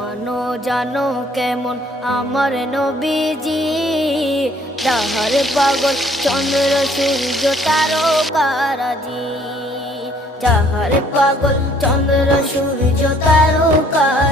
মানো জানো কেমন আমার নবীজি, যাহার পাগল চন্দ্র সূর্য তারকারাজি, যাহার পাগল চন্দ্র সূর্য তারকারাজি।